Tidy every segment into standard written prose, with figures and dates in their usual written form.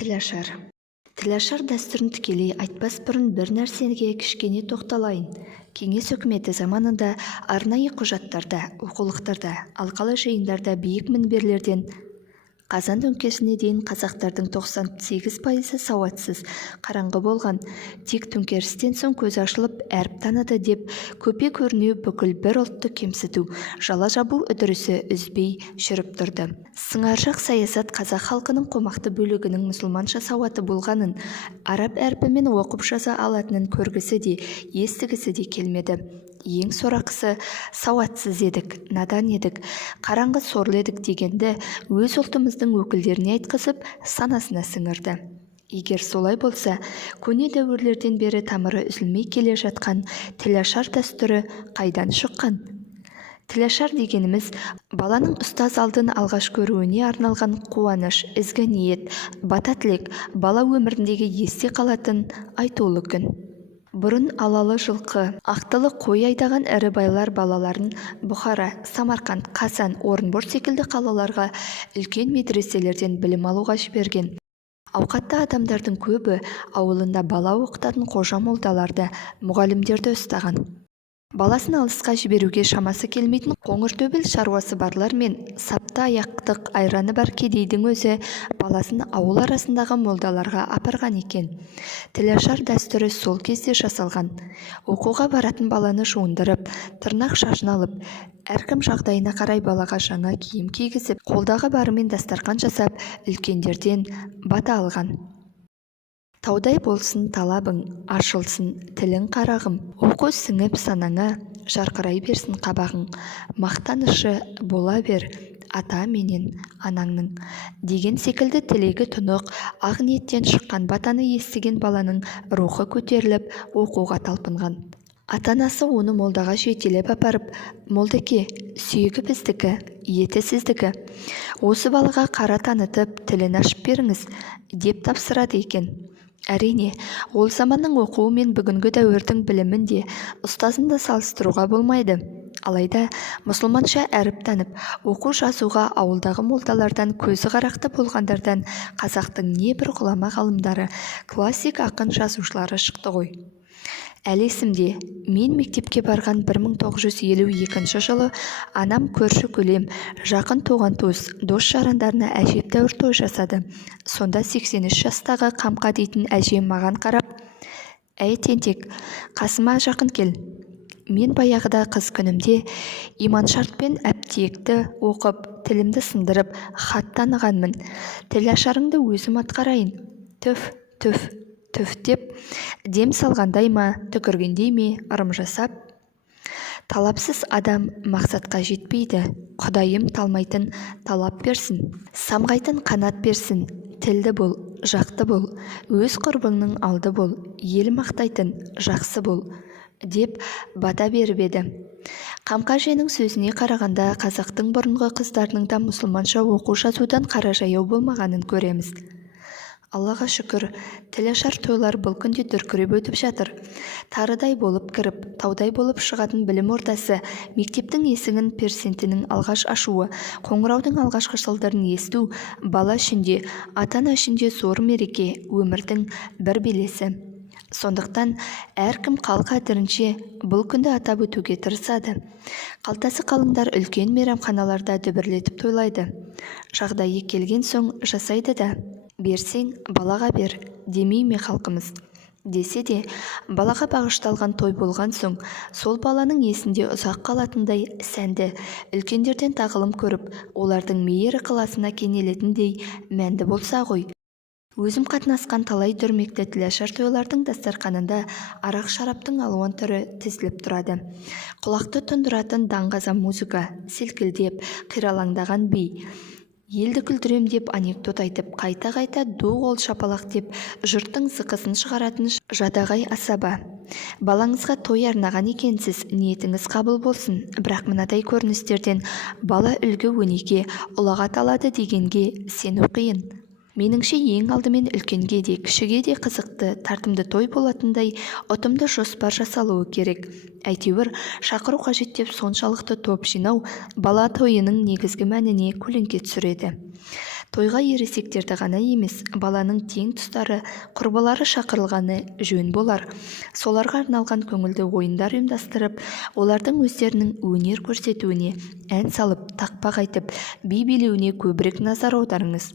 Тілашар. Тілашар дәстүрін тікелей айтпас бұрын бір нәрсеге кішкене тоқталайын. Кеңес үкіметі заманында арнайы құжаттарда, оқулықтарда, алқалы жиындарда биік мінберлерден Қазан төңкерісіне дейін қазақтардың 98% сауатсыз, қараңғы болған. Тек төңкерістен соң көз ашылып, әріп таныды деп көпе көрінеу бүкіл бір ұлтты кемсіту, жала жабу үдірісі үзбей жүріп тұрды. Сыңаршақ саясат қазақ халқының қомақты бөлігінің мұсылманша сауаты болғанын, араб әрпімен оқып жаза алатынын көргісі де, естігісі де келмеді. Ең сорақысы, сауатсыз едік, надан едік, қараңғы сорлы едік дегенді өз ұлтымыздың өкілдеріне айтқызып, санасына сіңірді. Егер солай болса, көне дәуірлерден бері тамыры үзілмей келе жатқан тілашар дәстүрі қайдан шыққан? Тілашар дегеніміз баланың ұстаз алдын алғаш көруіне арналған қуаныш, ізгі ниет, бата тілек, бала өміріндегі есте қалатын айтулы күн. Бұрын алалы жылқы, ақтылы қой айдаған ірі байлар балаларын Бұхара, Самарқанд, Қазан, Орынбор секілді қалаларға үлкен медреселерден білім алуға жіберген. Ауқатты адамдардың көбі ауылында бала оқытатын қожа молдаларды, мұғалімдерді ұстаған. Баласын алысқа жіберуге шамасы келмейтін қоңыр төбел шаруасы барлар мен сапты аяқтық айраны бар кедейдің өзі баласын ауыл арасындағы молдаларға апарған екен. Тілашар дәстүрі сол кезде жасалған. Оқуға баратын баланы жуындырып, тырнақ шашын алып, әркім жағдайына қарай балаға жаңа киім кигізіп, қолдағы барымен дастархан жасап, үлкендерден бата алған. Таудай болсын талабың, ашылсын тілің қарағым, оқу сіңіп санаңа, жарқырай берсін қабағың, мақтанышы бола бер ата менен анаңның, деген секілді тілегі тұнық, ақ ниеттен шыққан батаны естіген баланың рухы көтеріліп, оқуға талпынған. Ата-анасы оны молдаға жетелеп апарып, молдеке, сүйегі біздікі, еті сіздікі. Осы балаға қара танытып, тілін ашып беріңіз, деп тапсырады екен. Әрине, ол заманның оқуы мен бүгінгі дәуірдің білімін де, ұстазын да салыстыруға болмайды. Алайда, мұсылманша әріп танып, оқу жазуға ауылдағы молдалардан көзі қарақты болғандардан қазақтың небір ғұлама ғалымдары, классик ақын жазушылары шықты ғой. Әлі есімде, мен мектепке барған 1952 жылы анам көрші көлем, жақын туған туыс, дос-жарандарына әжептәуір той жасады. Сонда 83 жастағы Қамқа дейтін әжем маған қарап, «Әй тентек, қасыма жақын кел. Мен баяғыда қыз күнімде иман шартпен әптиекті оқып, тілімді сындырып, хат танығанмын. Тілашарыңды өзім атқарайын. Түф, түф, түф деп, дем салғандай ма, түкіргендей ме, ырым жасап. Талапсыз адам мақсатқа жетпейді. Құдайым талмайтын талап берсін. Самғайтын қанат берсін. Тілді бол, жақты бол. Өз құрбыңның алды бол. Ел мақтайтын жақсы бол. Деп бата беріп еді. Қамқа әженің сөзіне қарағанда қазақтың бұрынғы қыздарының да мұсылманша оқу жазудан қара жаяу болмағанын көреміз. Аллаға шүкір, тілашар тойлар бұл күнде дүркіреп өтіп жатыр. Тарыдай болып кіріп, таудай болып шығатын білім ордасы, мектептің есігін перзентінің алғаш ашуы, қоңыраудың алғашқы сылдырын есту, бала ішінде, ата-ана ішінде зор мереке, өмірдің бір белесі. Сондықтан әркім қал-қадірінше бұл күнді атап өтуге тырысады. Қалтасы қалыңдар үлкен мейрамханаларда дүбірлетіп тойлайды. Жағдайы келген соң жасайды да. Берсең, балаға бер, демей ме халқымыз? Десе де, балаға бағышталған той болған соң, сол баланың есінде ұзақ қалатындай сәнді, үлкендерден тағылым көріп, олардың мейір ықыласына кенелетіндей мәнді болса ғой. Өзім қатынасқан талай дүрмекті тілашар тойлардың дастарханында арақ шараптың алуан түрі тізіліп тұрады. Құлақты тұндыратын даңғаза музыка, селкілдеп, қиралаңдаған би. Елді күлдірем деп анекдот айтып, қайта-қайта ду-қол шапалақ деп жұрттың зықысын шығаратын жадағай асаба. Балаңызға той арнаған екенсіз, ниетіңіз қабыл болсын, бірақ мынадай көріністерден бала үлгі өнеге ұлағат алады дегенге сену қиын. Меніңше ең алдымен үлкенге де, кішіге де қызықты, тартымды той болатындай ұтымды жоспар жасалуы керек. Әйтеуір, шақыру қажет деп соншалықты топ жинау бала тойының негізгі мәніне көлеңке түсіреді. Тойға ересектерді ғана емес, баланың тең тұстары, құрбылары шақырылғаны жөн болар. Соларға арналған көңілді ойындар ұйымдастырып, олардың өздерінің өнер көрсетуіне, ән салып, тақпақ айтып, би билеуіне көбірек назар аударыңыз.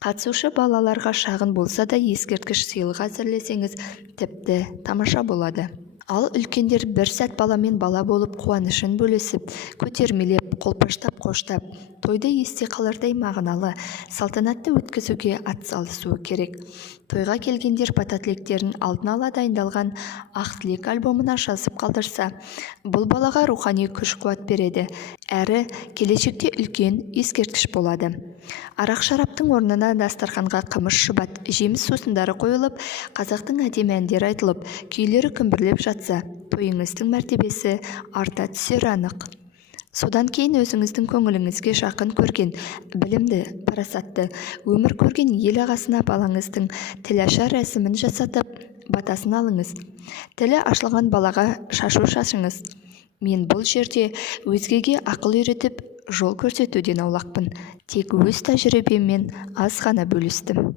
Қатысушы балаларға шағын болса да ескерткіш сыйлық әзірлесеңіз, тіпті тамаша болады. Ал үлкендер бір сәт баламен бала болып қуанышын бөлісіп, көтермелеп, қолпаштап қоштап, тойды есте қалардай мағыналы, салтанатты өткізуге атсалысуы керек. Тойға келгендер бата-тілектерін алдын ала дайындалған ақ тілек альбомына жазып қалдырса, бұл балаға рухани күш-қуат береді, әрі келешекте үлкен ескерткіш болады. Арақ-шараптың орнына дастарханға қымыз шұбат, жеміс сусындары қойылып, қазақтың әдемі әндері айтылып, күйлері күмбірлеп жатса, тойыңыздың мәртебесі арта түсері анық. Содан кейін өзіңіздің көңіліңізге жақын көрген, білімді, парасатты, өмір көрген ел ағасына балаңыздың тілашар рәсімін жасатып, батасын алыңыз. Тілі ашылған балаға шашу шашыңыз. Мен бұл жерде өзгеге ақыл үйретіп, жол көрсетуден аулақпын. Тек өз тәжірибеммен аз ғана бөлістім.